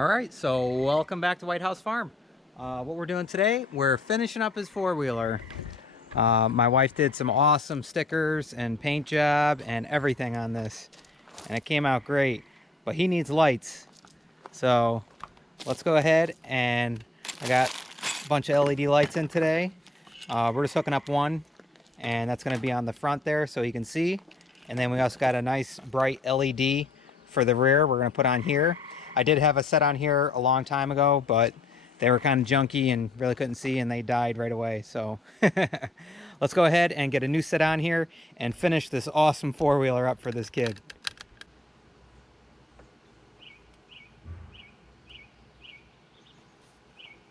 All right, so welcome back to White House Farm. What we're doing today, we're finishing up his four-wheeler. My wife did some awesome stickers and paint job and everything on this, and it came out great, but he needs lights. So let's go ahead, and I got a bunch of LED lights in today. We're just hooking up one, and that's going to be on the front there so you can see. And then we also got a nice bright LED for the rear we're going to put on here. I did have a set on here a long time ago, but they were kind of junky and really couldn't see, and they died right away. So let's go ahead and get a new set on here and finish this awesome four-wheeler up for this kid.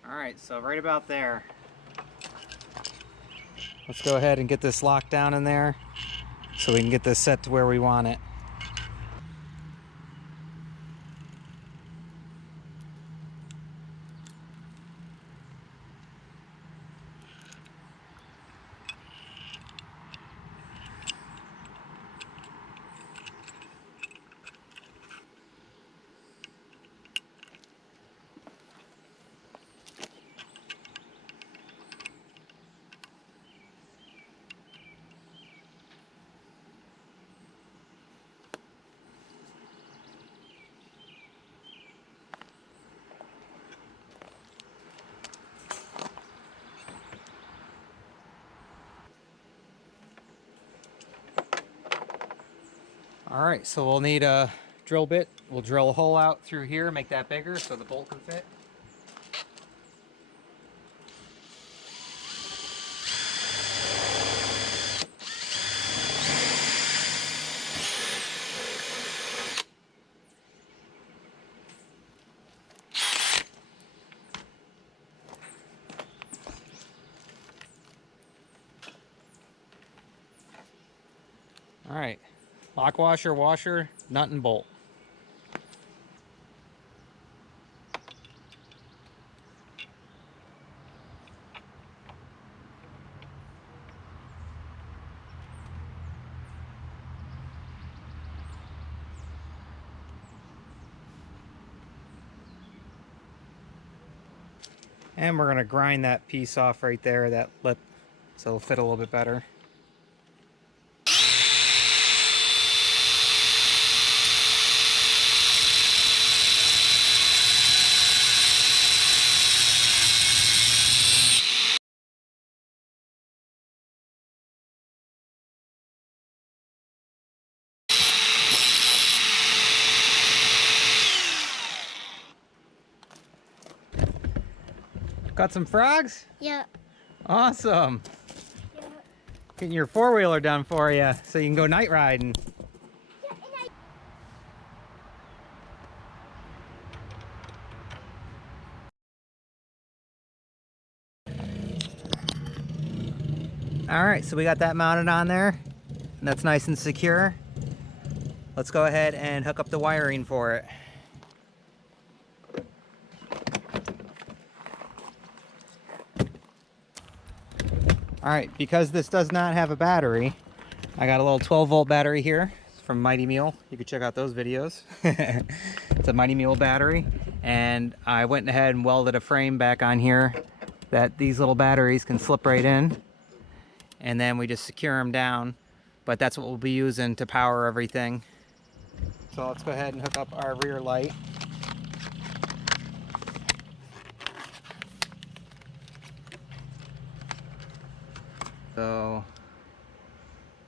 All right, so right about there. Let's go ahead and get this locked down in there so we can get this set to where we want it. All right, so we'll need a drill bit. We'll drill a hole out through here, make that bigger so the bolt can fit. All right, lock washer, washer, nut and bolt. And we're gonna grind that piece off right there, that lip, so it'll fit a little bit better. Got some frogs? Yeah. Awesome. Yeah. Getting your four-wheeler done for you so you can go night riding. All right, so we got that mounted on there, and that's nice and secure. Let's go ahead and hook up the wiring for it. All right, because this does not have a battery, I got a little 12-volt battery here. It's from Mighty Mule. You can check out those videos. It's a Mighty Mule battery, and I went ahead and welded a frame back on here that these little batteries can slip right in, and then we just secure them down. But that's what we'll be using to power everything. So let's go ahead and hook up our rear light. So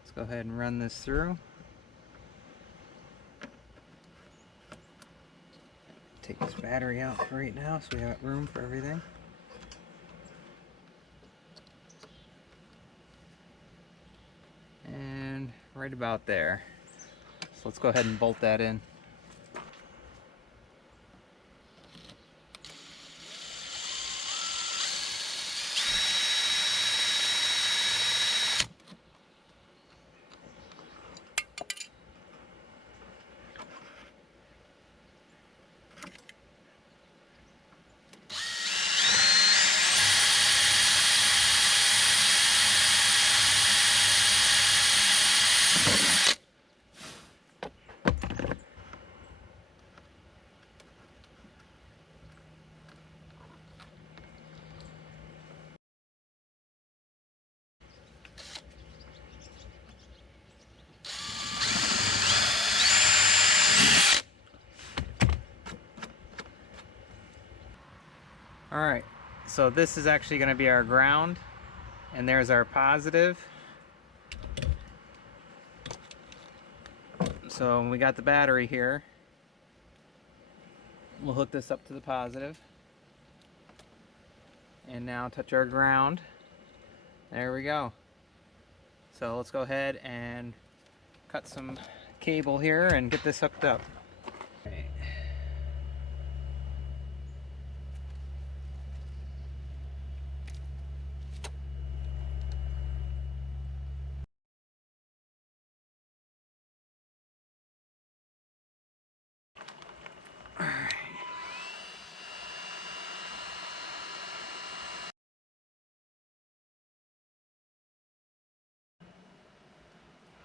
let's go ahead and run this through. Take this battery out for right now so we have room for everything. And right about there. So let's go ahead and bolt that in. Alright, so this is actually going to be our ground, and there's our positive. So we got the battery here. We'll hook this up to the positive. And now touch our ground. There we go. So let's go ahead and cut some cable here and get this hooked up. Okay.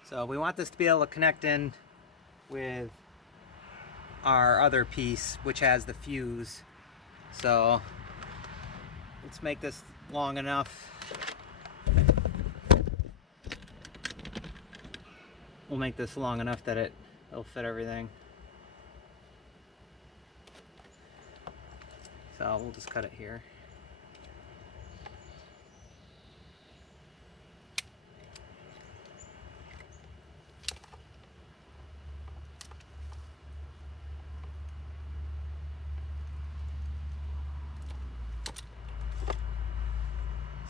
So we want this to be able to connect in with our other piece, which has the fuse. So let's make this long enough. We'll make this long enough that it'll fit everything. So we'll just cut it here.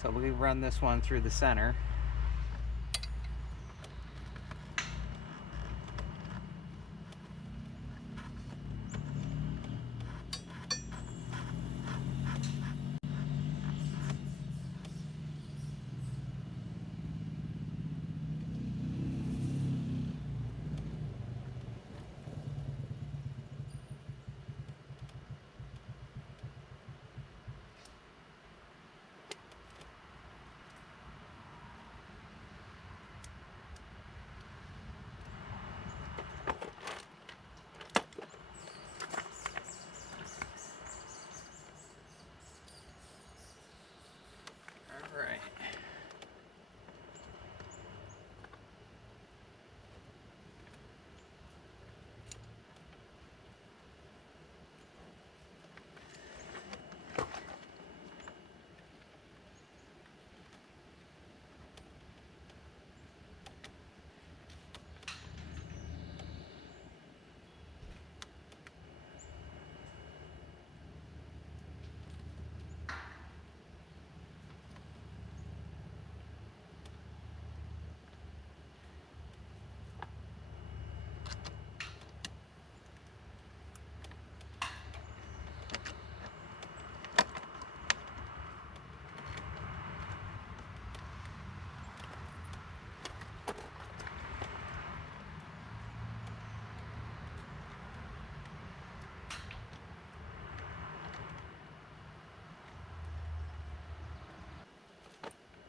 So we run this one through the center.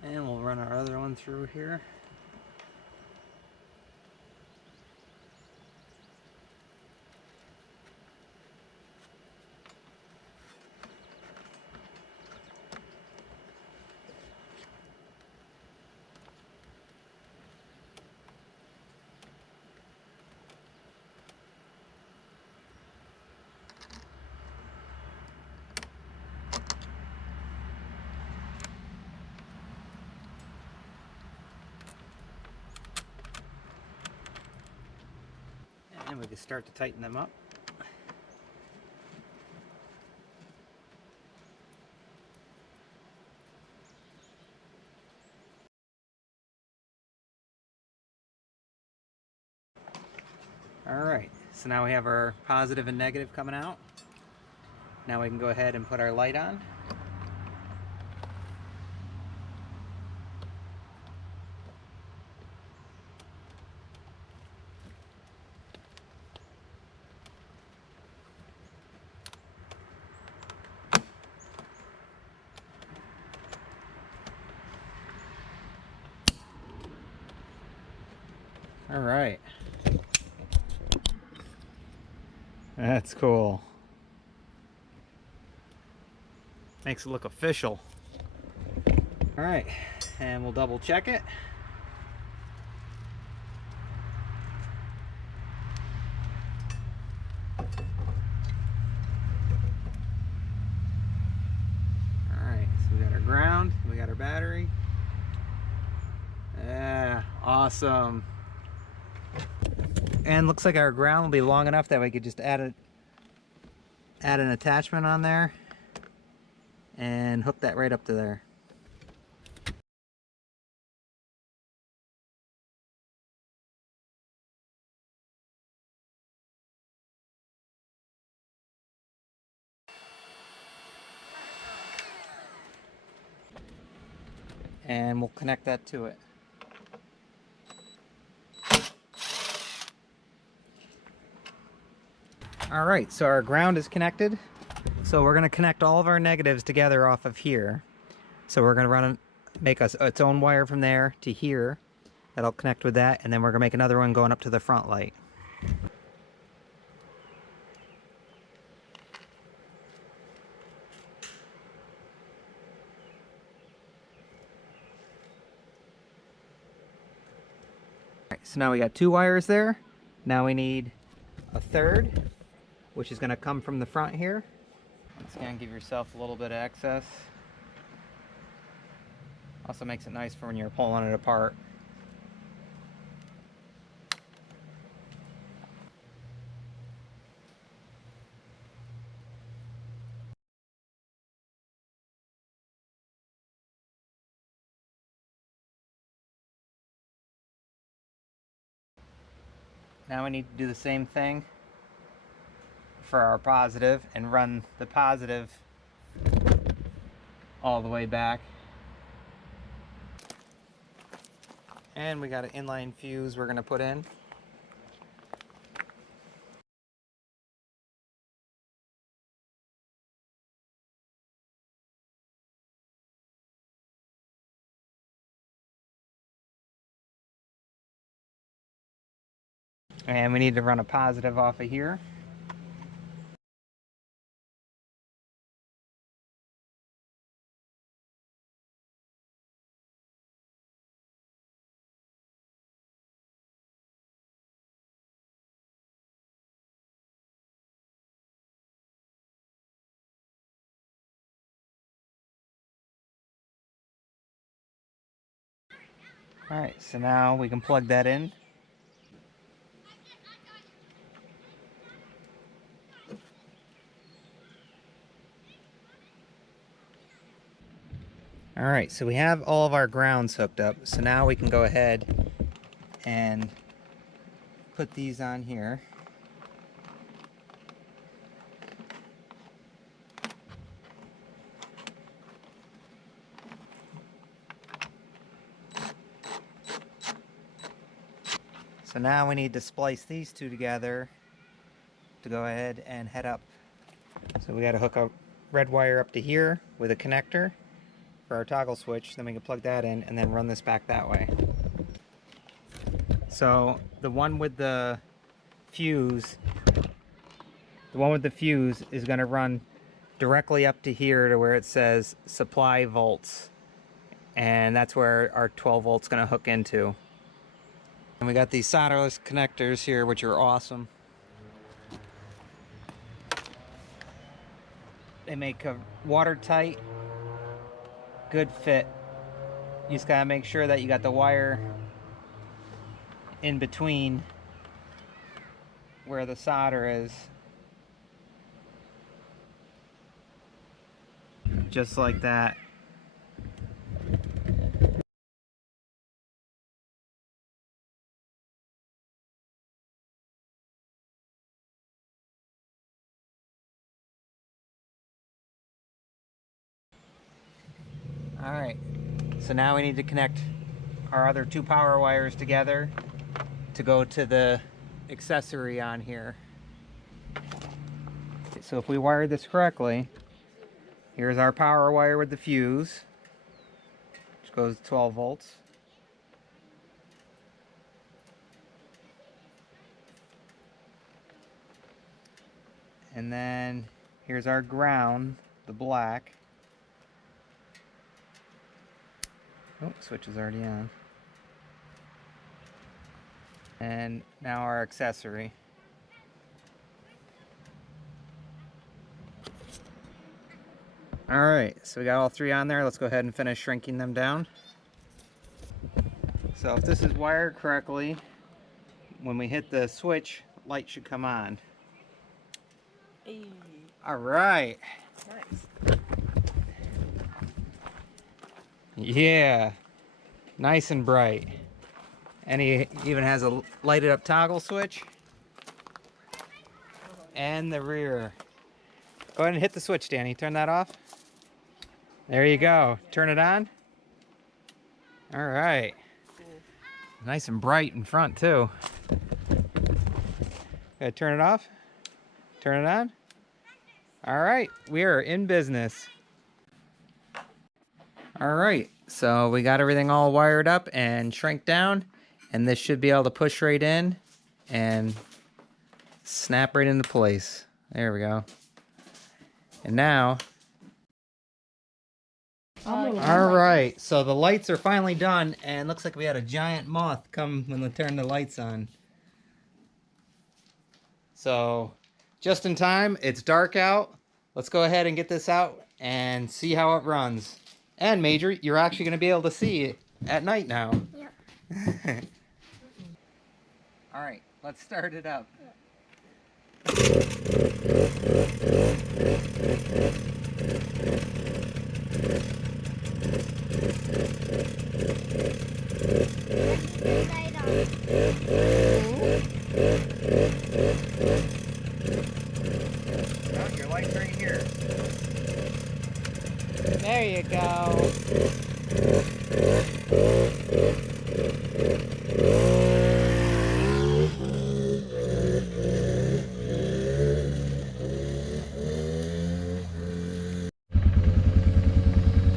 And we'll run our other one through here. And we can start to tighten them up. Alright, so now we have our positive and negative coming out. Now we can go ahead and put our light on. All right. That's cool. Makes it look official. All right, and we'll double check it. Awesome. And looks like our ground will be long enough that we could just add an attachment on there and hook that right up to there. And we'll connect that to it. Alright, so our ground is connected. So we're going to connect all of our negatives together off of here. So we're going to make us its own wire from there to here. That'll connect with that, and then we're going to make another one going up to the front light. Alright, so now we got 2 wires there. Now we need a third, which is going to come from the front here. Once again, give yourself a little bit of excess. Also makes it nice for when you're pulling it apart. Now we need to do the same thing for our positive and run the positive all the way back. And we got an inline fuse we're going to put in. And we need to run a positive off of here. Alright, so now we can plug that in. Alright, so we have all of our grounds hooked up, so now we can go ahead and put these on here. So now we need to splice these two together to go ahead and head up. So we got to hook a red wire up to here with a connector for our toggle switch, then we can plug that in and then run this back that way. So the one with the fuse is going to run directly up to here to where it says supply volts, and that's where our 12 volts going to hook into. And we got these solderless connectors here, which are awesome. They make a watertight, good fit. You just gotta make sure that you got the wire in between where the solder is. Just like that. Alright, so now we need to connect our other 2 power wires together to go to the accessory on here. So if we wired this correctly, here's our power wire with the fuse, which goes to 12 volts. And then here's our ground, the black. Oh, switch is already on. And now our accessory. Alright, so we got all 3 on there. Let's go ahead and finish shrinking them down. So if this is wired correctly, when we hit the switch, light should come on. Hey. All right. Nice. Yeah, nice and bright. And he even has a lighted up toggle switch. And the rear. Go ahead and hit the switch, Danny. Turn that off. There you go. Turn it on. All right. Nice and bright in front too. Gotta turn it off. Turn it on. All right, we are in business. All right, so we got everything all wired up and shrank down, and this should be able to push right in and snap right into place. There we go. And now, all right, so the lights are finally done, and looks like we had a giant moth come when we turned the lights on. So, just in time, it's dark out. Let's go ahead and get this out and see how it runs. And Major, you're actually going to be able to see it at night now. Yep. All right, let's start it up. Oh, your light's right here. There you go.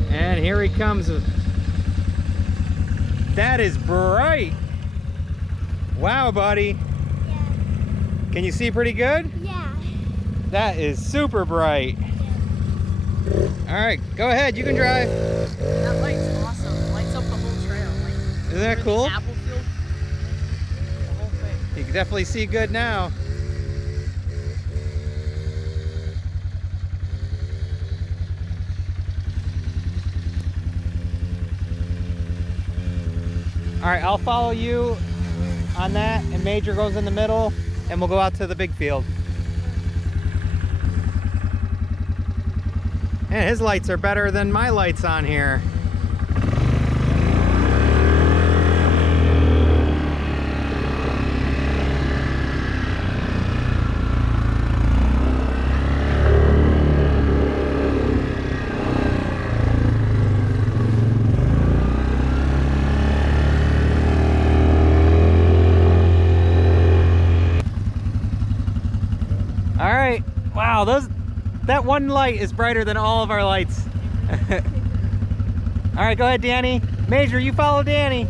And here he comes. That is bright. Wow, buddy. Yeah. Can you see pretty good? Yeah. That is super bright. Yeah. All right, go ahead. You can drive. That light's awesome. Lights up the whole trail. Like, Isn't that cool? Apple field. The whole thing. You can definitely see good now. All right, I'll follow you on that, and Major goes in the middle, and we'll go out to the big field. And his lights are better than my lights on here. All right, wow, that one light is brighter than all of our lights. All right, go ahead, Danny. Major, you follow Danny.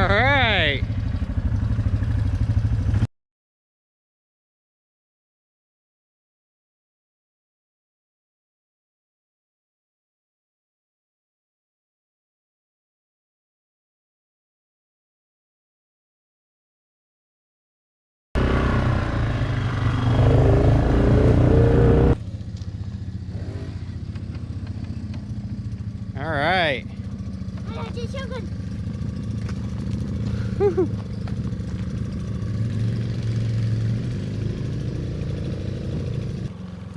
All right. All right.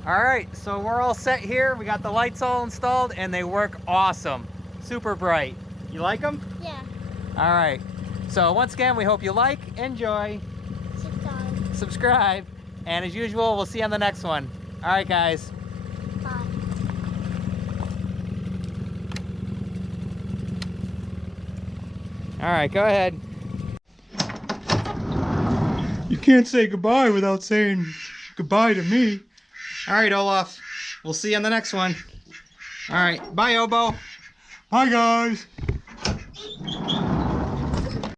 All right, so we're all set here. We got the lights all installed and they work awesome. Super bright. You like them? Yeah. All right. So once again, we hope you like, enjoy, subscribe, and as usual, we'll see you on the next one. All right, guys. Bye. All right, go ahead. You can't say goodbye without saying goodbye to me. All right, Olaf. We'll see you on the next one. All right, bye, Obo. Bye, guys.